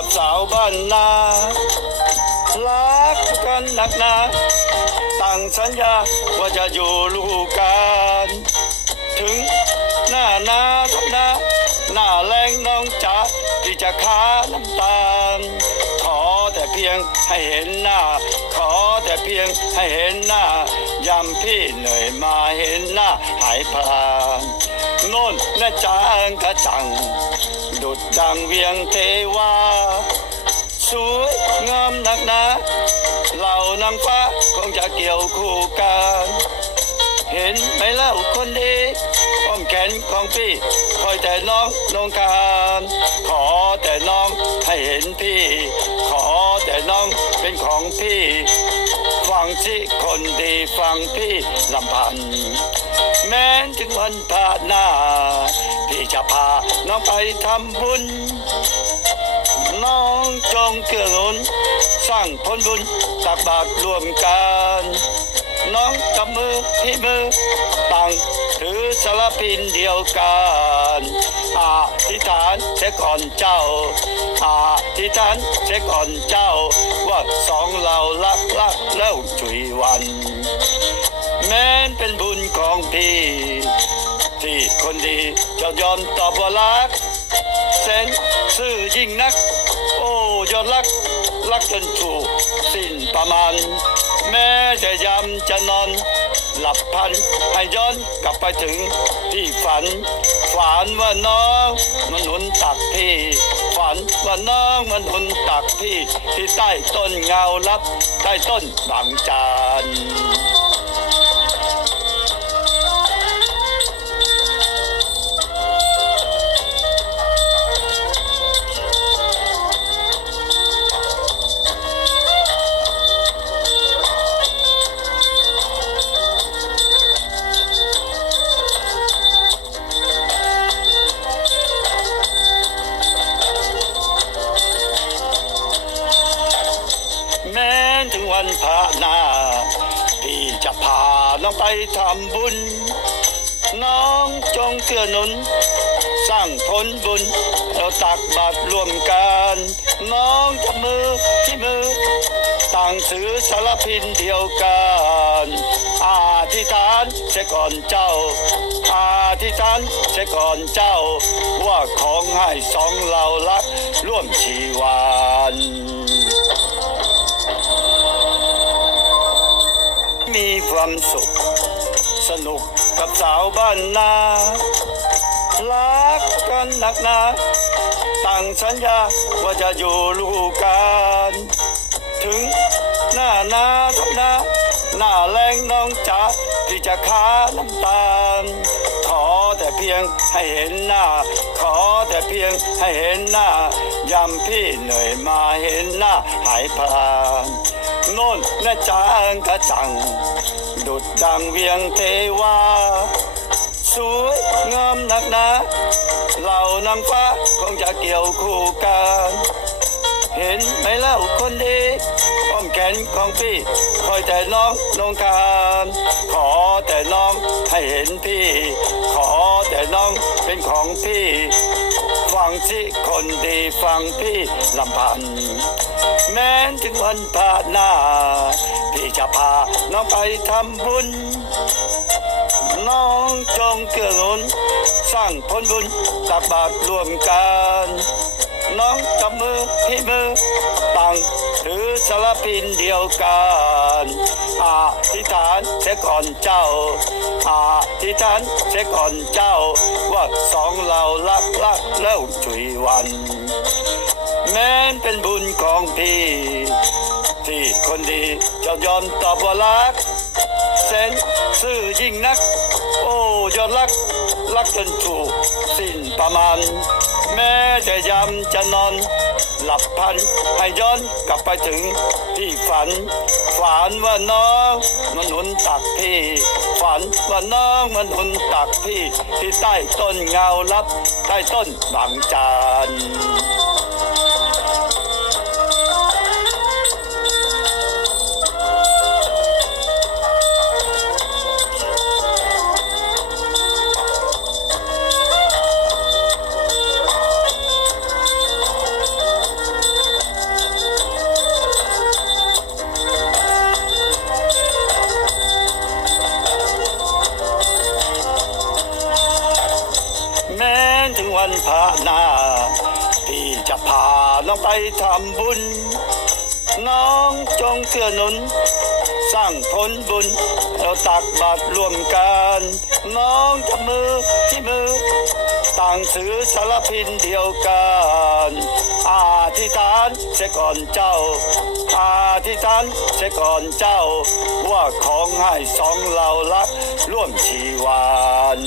กับสาวบ้านนารักกันหนักหนาตั้งสัญญาว่าจะอยู่ลูกกันถึงหน้านาทับนาหน้าแรงน้องจ๋าที่จะค้าน้ำตาล ขอแต่เพียงให้เห็นหน้า ขอแต่เพียงให้เห็นหน้ายามพี่เหนื่อยมาเห็นหน้าหายพลาน น่นแม่จางกระจังดุดดังเวียงเทวา สวยงามนักหนาเหล่านางฟ้าคงจะเกี่ยวคู่กัน เห็นไหมเล่าคนดีอ้อมแขนของพี่ คอยแต่น้องลงการ ขอแต่น้องให้เห็นพี่ ขอแต่น้องเป็นของพี่ ฟังสิคนดีฟังพี่ลำพันธ์ แม้นถึงวันผ่านหน้า พี่จะพาน้องไปทำบุญ น้องจงเกื้อหนุนสร้างผลบุญตักบาตรรวมกัน น้องจับมือพี่มือต่างถือสารพินเดียวกันอาธิษฐานเสียก่อนเจ้าอาธิษฐานเสียก่อนเจ้า ว่าสองเรารักรักแล้วจุยวัน แม้นเป็นบุญของพี่ ที่คนดีจะยอมตอบว่ารักแสนซื่อยิ่งนัก โอ้ยอดรัก รักจนถูกสิ้นประมาณ แม้จะยำจะนอน หลับพันให้ย้อนกลับไปถึงที่ฝัน ฝันว่าน้องมันหนุนตักพี่ ฝันว่าน้องมันหนุนตักพี่ ที่ใต้ต้นเงาลับ ใต้ต้นบางจาน วันพระหน้าพี่จะพาน้องไปทำบุญ น้องจงเกื้อหนุน สร้างผลบุญ เราตักบาตรรวมกัน น้องจับมือที่มือ ต่างถือสารพินเดียวกันอาธิษฐานเสียก่อนเจ้าอาธิษฐานเสียก่อนเจ้า ว่าของให้สองเรารักร่วมชีวัน ความสุข สนุกกับสาวบ้านนารักกันหนักหนาตั้งสัญญาว่าจะอยู่ลูกกันถึงหน้านาทับนาหน้าแรงน้องจ๋าที่จะค้าน้ำตาล ขอแต่เพียงให้เห็นหน้า ขอแต่เพียงให้เห็นหน้ายามพี่เหนื่อยมาเห็นหน้าหายพลานโน่นแม่จางกระจัง ดุดดังเวียงเทวา สวยงามนักหนาเหล่านางฟ้าคงจะเกี่ยวคู่กัน เห็นไหมเล่าคนดีอ้อมแขนของพี่ คอยแต่น้องลงการขอแต่น้องให้เห็นพี่ ขอแต่น้องเป็นของพี่ งสิคนดีฟังพี่ลำพัน แม้นถึงวันผ่านหน้า พี่จะพาน้องไปทำบุญ น้องจงเกื้อหนุน สร้างผลบุญตักบาตรรวมกัน น้องจับมือพี่มือต่างถือสารพินเดียวกันอาธิษฐานเสียก่อนเจ้าอาธิษฐานเสียก่อนเจ้า ว่าสองเรารักรักแล้วจุยวัน แม้นเป็นบุญของพี่ที่คนดีจะยอมตอบว่ารักแสนซื่อยิ่งนัก โอ้ยอดรักรักจนถูกสิ้นประมาณ จะยำจะนอนหลับพันให้ย้อนกลับไปถึงที่ฝัน ฝันว่าน้องมันหนุนตักพี่ ฝันว่าน้องมันหนุนตักพี่ ที่ใต้ต้นเงาลับ ใต้ต้นบางจาน พระนาที่จะพาน้องไปทำบุญ น้องจงเกื้อนุน สร้างผลบุญ เราตักบาตรรวมกัน น้องจับมือที่มือ ต่างซื้อสารพินเดียวกันอาธิษฐานเสียก่อนเจ้าอาธิษฐานเสียก่อนเจ้า ว่าของให้สองเราละร่วมชีวัน